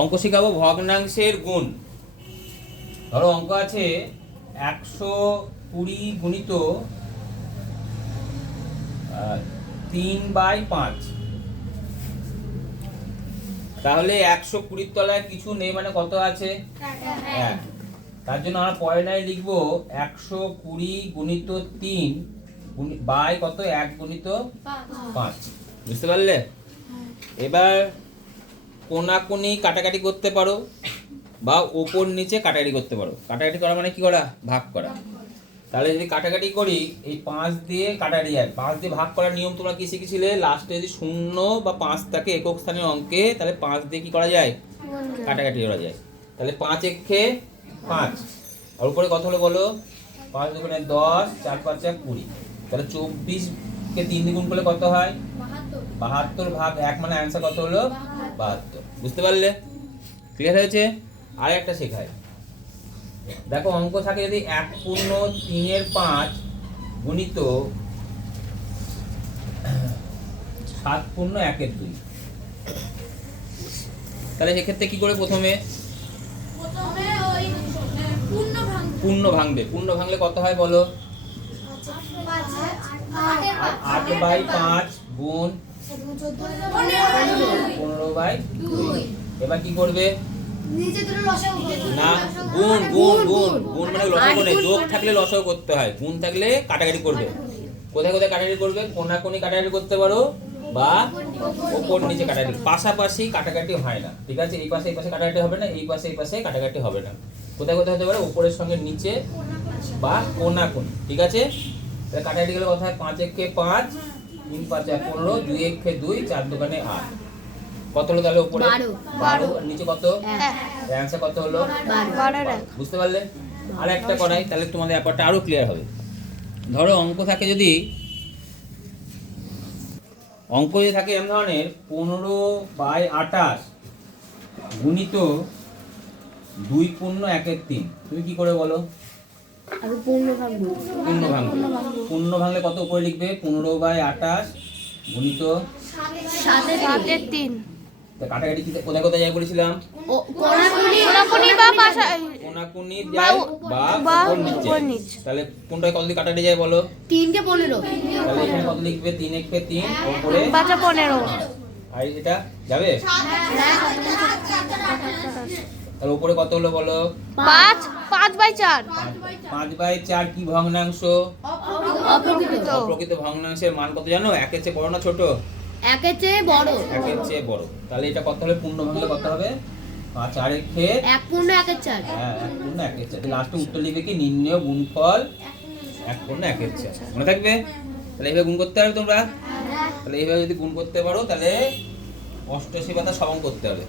অঙ্ক শেখাবো ভগ্নাংশের গুণ। ধরো অঙ্ক আছে 120 গুণিত 3/5। তাহলে 120 তলায় কিছু নেই, মানে কত আছে? 1। তার জন্য আমরা পয়নায় লিখবো 120 গুণিত 3 বাই কত 1 গুণিত 5। বুঝতে পারলে? এবার কোনাকুনি কাটাকাটি করতে পারো বা ওপর নিচে কাটাকাটি করতে পারো। কাটাকাটি করা মানে কি করা? ভাগ করা। তাহলে যদি কাটাকাটি করি, এই 5 দিয়ে কাটাকাটি যায়। 5 দিয়ে ভাগ করার নিয়ম তোমরা কি শিখেছিলে? লাস্টে যদি 0 বা 5 থাকে একক স্থানীয় অঙ্কে, তাহলে 5 দিয়ে কি করা যায়? কাটাকাটি করা যায়। তাহলে 5 একে 5, আর উপরে কত হলো বলো? 5 দুগুণে 10, 4 5 20। তাহলে 24 কে 3 দিয়ে গুণ করলে কত হয়? 72 ভাগ 1, মানে অ্যান্সার কত হলো? 72। বুঝতে পারলে? ক্লিয়ার হয়েছে? আর একটা শেখায়। দেখো অঙ্ক থাকে যদি 1 পূর্ণ 3/5 গুণিত 7 পূর্ণ 1/2। তাহলে সেক্ষেত্রে কি করে? প্রথমে পূর্ণ ভাঙবে। পূর্ণ ভাঙলে কত হয় বলো? 8/5 গুণ 15/2। এবার কি করবে? না, গুণ গুণ গুণ গুণ মানে লসাগু নেই। যোগ থাকলে লসাগু করতে হয়, গুণ থাকলে কাটাকাটি করবে। কোথায় কোথায় কাটাকাটি করবে? কোনাকুনি কাটাকাটি করতে পারো বা ওপর নিচে কাটাকাটি। পাশাপাশি কাটাকাটি হয় না, ঠিক আছে? এই পাশে এই পাশে কাটাকাটি হবে না, এই পাশে এই পাশে কাটাকাটি হবে না। কোথায় কোথায় হতে পারে? উপরের সঙ্গে নিচে বা কোনাকুনি, ঠিক আছে? তাহলে কাটাকাটি গেলে কথা হয় 5 একে 5, 3 5 15, 2 একে 2, 4 দুগুণে 8। কত হলো তাহলে? উপরে 12, নিচে কত? অ্যানসার কত হলো? 12। বুঝতে পারলে? আর একটা করাই, তাহলে তোমাদের ব্যাপারটা আরো ক্লিয়ার হবে। ধরো অঙ্ক থাকে যদি এমন ধরনের 15/28 গুণিত 2 পূর্ণ 1/3। তুমি কি করে বলো? পূর্ণ ভাঙলে কত উপরে লিখবে? 15/28 গুণিত 7/3। কাটাকাটি কোথায় কোথায় যাই বলেছিলাম? কোনাকুনি যায় বা উপর নিচে। তাহলে কোনটায় কত দিয়ে কাটাকাটি যায় বলো? 3 কে 15। তাহলে এখানে কত লিখবে? 3 একে 3, উপরে 15। আর এটা যাবে? তাহলে উপরে কত হলো বলো? 5/4। 5/4 কি ভগ্নাংশ? অপ্রকৃত ভগ্নাংশের মান কত জানো? 1 এর চেয়ে বড় না ছোট? 1 এর চেয়ে বড়। 1 এর চেয়ে বড়। তাহলে এটা কত হবে? পূর্ণ ভাঙলে কত হবে? 5 আর 1 1 পূর্ণ 1 এর 4। হ্যাঁ, 1 পূর্ণ 1 এর 4। লাস্টে উত্তর লিখবে কি? নির্ণয় গুণফল 1 পূর্ণ 1 এর 4। মনে থাকবে? তাহলে এইভাবে গুণ করতে পারবে তোমরা। তাহলে এইভাবে যদি গুণ করতে পারো, তাহলে 88 পাতা সমান করতে হবে।